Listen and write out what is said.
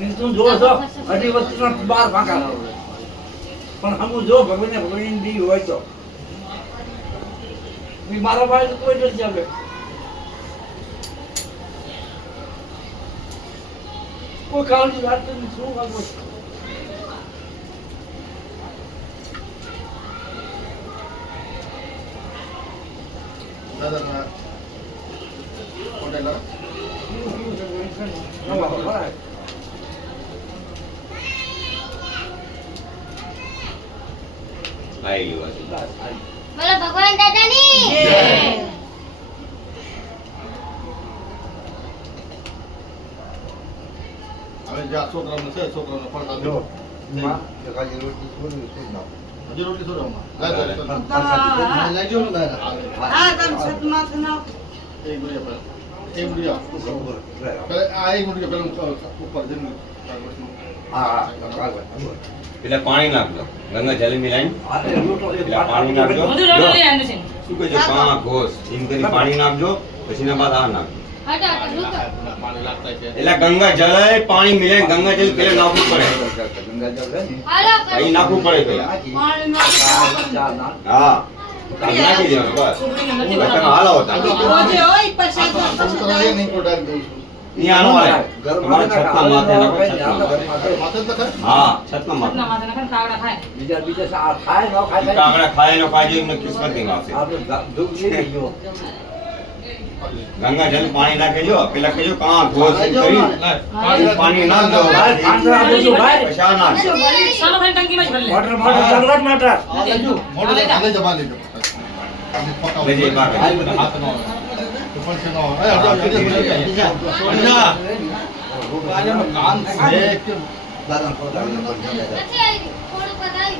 તું જો છો અઢી વસ્તુના 12 ભાગા લાવે પણ હમું જો ભગવાન દી હોય તો મારા ભાઈ કોઈ નથી આવે કોઈ કાળની વાત નથી શું કામ દાદા કોટેલા આઈ વાત બોલો ભગવાન દાદાની જય હવે જે છોકરાનો છે છોકરાનો ફળ જો આપજો માં કાજી રોટી છોડી શું ના હજી રોટી થોડો હમણાં લાજો ને દાદા આ તમ સતમાં થનો એક ગુડિયા પર એક ગુડિયા પેલે આ એક ગુડિયા પેલું ઉપર જમીન હા કાલ એટલે પાણી નાખજો ગંગા જલ મિલાઈને એટલે પાણી નાખજો બધું રોટો લઈ આવ્યો છે શું કહે છે પાંચ ઘોસ એમ કરી પાણી નાખજો પછી ના બાદ આ નાખજો હટો હટો રૂકો પાણી લાગતા છે એટલે ગંગા જલ પાણી મિલાઈને ગંગા જલ પેલે નાખવું પડે ગંગા જળ છે ને હાલો અહીં નાખવું પડે પેલા પાણીમાં હા નાખી દેવાનું બસ તમે હાલો હતા રોજે હોય પછી છોકરા એ નહીં કોટાડી દઉં છું અહીંયા આનો હાલે તમારે છતના માથે નાખો છતના માથે જ લખાય હા છતના માથે સતના માથે નખન કાગડા ખાય બીજા ખાય ન ખાય કાગડા ખાય નો ખાય એમને કિસ્મત નહીં આવશે આપણે દુઃખ લઈ ગયો ગંગા જલ પાણી નાખેજો પેલા કહેજો કાં ઘોસ એમ કરી પાણી નાખ દો પછી આ નાખજો સાનો ભાઈ ટંકીમાં જ ભરી લે મોટર મોટર ચાલવા મટર આ લેજો મોટો લઈ જવા લેજો લેજે બહાર. હાથ નો ઉપર છે નો એ હટો કાન એક દાદા પોતાને પણ નથી આવી થોડું પતાવી